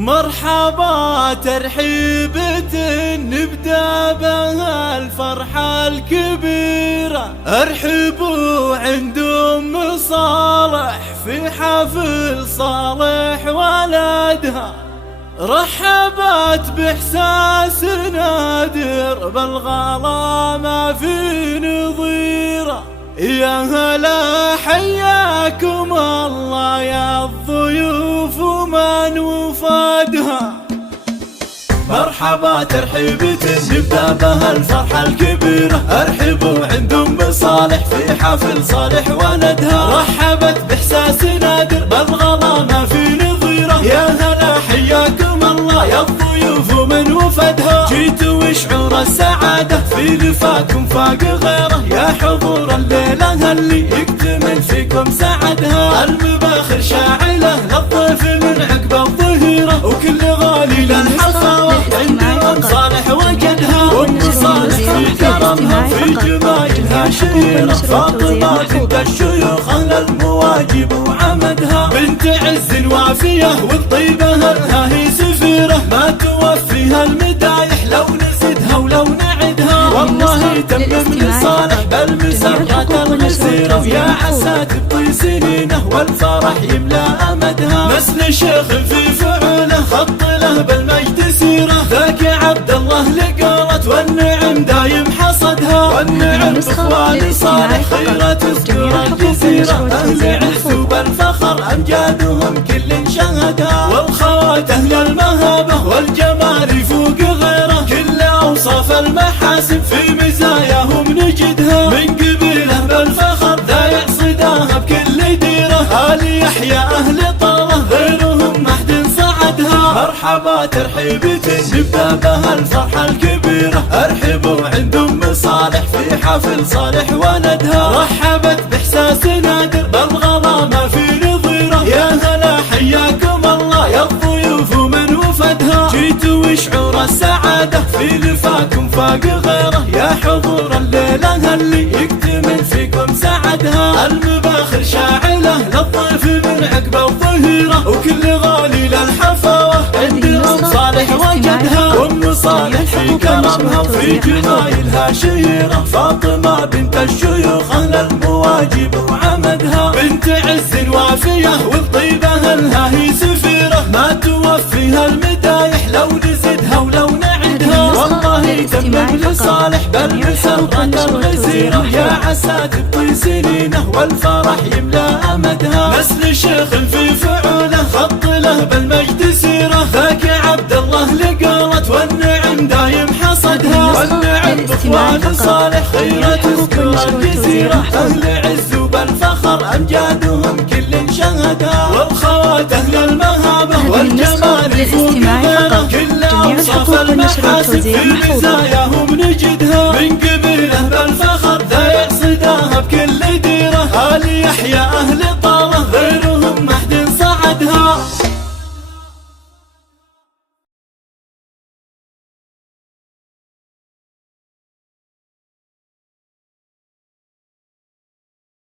مرحبا ترحيبة نبدأ بها الفرحة الكبيرة. ارحبوا عند أم صالح في حفل صالح ولدها. رحبت بإحساس نادر بالغلا ما في نظيره. يا هلا حياكم الله يا الضيوف ومن وفادها. مرحبا ترحيبة نبدأ بها الفرحة الكبيرة. ارحبوا عند أم صالح في حفل صالح ولدها. رحبت بإحساس نادر بالغلا ما في نظيره. يا هلا حياكم الله يا الضيوف ومن وفدها. جيتوا وشعور السعادة في لفاكم فاق غيره. يا حضور الليلة اللي يكتمل فيكم سعدها. المباخر شاعلة للضيف من عقب الظهيرة. وكل غالي للحصاوة عند أم صالح وجدها. وأم صالح في كرمها في جمايلها شهيرة. فاطمة بنت الشيوخ أهل المواجب وعمدها. بنت عز وافية والطيبة لها هي سفيرة. ما توفيها المدايح لو نزدها ولو نعدها. والله تمم لصالح بالمسرات الغسيرة. يا عسى تبطي سنينه والفرح يملى أمدها. نسل شيخ في فعوله خط له بالمجد سيرة. ذاك عبد الله لقرت والنعم دايم حصدها. والنعم بإخوان صالح خيرة تذكر الجزيرة. أهل عز وبالفخر أمجادهم كل شهدها. والخوات أهل المهابة والجمال يفوق غيره. كل أوصاف المحاسن في مزاياهم نجدها. من قبيله بالفخر ذا يعصدها بكل ديره. آل يحيى أهل طاره غيرهم ما حد صعدها. مرحبا ترحيبة نبدأ بها الفرحة الكبيرة. ارحبوا عند أم صالح في حفل صالح ولدها. رحبت بإحساس نادر بالغلا ما في نظيره. يا هلا حياكم الله يا الضيوف ومن وفدها. جيتوا وشعور السعادة في لفاكم فاق غيره. يا حضور الليلة اللي يكتمل فيكم سعدها. المباخر شاعلة للضيف من عقب الظهيرة. وكل غالي للحفاوة عند أم صالح وجدها. وأم صالح في كرمها وفي جمايلها شهيرة. فاطمة بنت الشيوخ أهل المواجب وعمدها. بنت عز وافية والطيبة لها هي سفيرة. ما توفيها المدايح لو نزدها ولو نعدها. والله تمم لصالح بالمسرات الغزيرة. يا عسى تبطي سنينه والفرح يملى أمدها. نسل شيخ في فعوله خط له بالمجد سيرة. ذاك عبد الله لقرت والنعم دايم حصدها. والنعم بإخوان صالح خيرة تذكر الجزيرة. أهل عز وبالفخر أمجادهم كل شهدها. والخوات أهل المهابة والجمال يفوق غيره. كل أوصاف المحاسن في مزاياهم نجدها. من قبيله بالفخر ذا يعصدها بكل ديره. آل يحيى أهل طاره غيرهم ما حد صعدها.